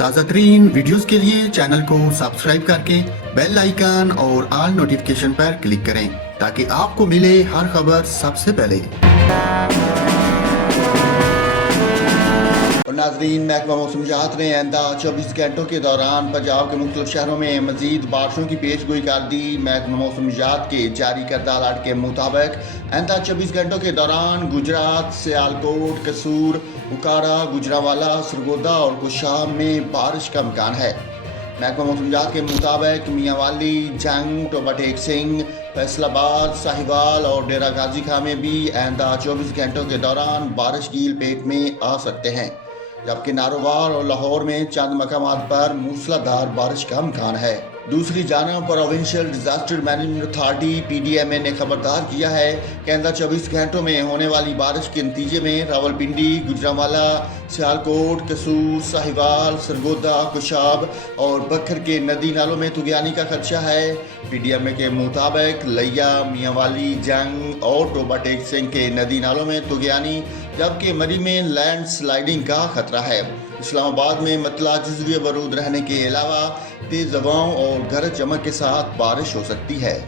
تازہ ترین ویڈیوز کے لیے چینل کو سبسکرائب کر کے بیل آئیکن اور آل نوٹیفیکیشن پر کلک کریں تاکہ آپ کو ملے ہر خبر سب سے پہلے۔ اور ناظرین، محکمہ موسمیات نے آئندہ 24 گھنٹوں کے دوران پنجاب کے مختلف شہروں میں مزید بارشوں کی پیش گوئی کر دی۔ محکمہ موسمیات کے جاری کردہ الرٹ کے مطابق آئندہ 24 گھنٹوں کے دوران گجرات، سیالکوٹ، قصور، اوکارا، گوجرانوالا، سرگودا اور کوشام میں بارش کا امکان ہے۔ محکمہ موسمیات کے مطابق میاں والی، جنگ، ٹوبہ ٹیک سنگھ، فیصل آباد، ساہیوال اور ڈیرہ غازی خان میں بھی آئندہ 24 گھنٹوں کے دوران بارش کی لپیٹ میں آ سکتے ہیں، جبکہ نارووار اور لاہور میں چند مقامات پر موسلادھار بارش کا امکان ہے۔ دوسری جانب provincial disaster management authority PDMA نے خبردار کیا ہے کہ آئندہ 24 گھنٹوں میں ہونے والی بارش کے نتیجے میں راولپنڈی، گوجرانوالا، سیالکوٹ، قصور، ساہیوال، سرگودا، کوشاب اور بکھر کے ندی نالوں میں طغیانی کا خدشہ ہے۔ PDMA کے مطابق لیا، میاں والی، جنگ اور ٹوبہ ٹیک سنگھ کے ندی نالوں میں طغیانی، جبکہ مری میں لینڈ سلائیڈنگ کا خطرہ ہے۔ اسلام آباد میں مطلع جزوی برود رہنے کے علاوہ تیز ہواؤں اور گرج چمک کے ساتھ بارش ہو سکتی ہے۔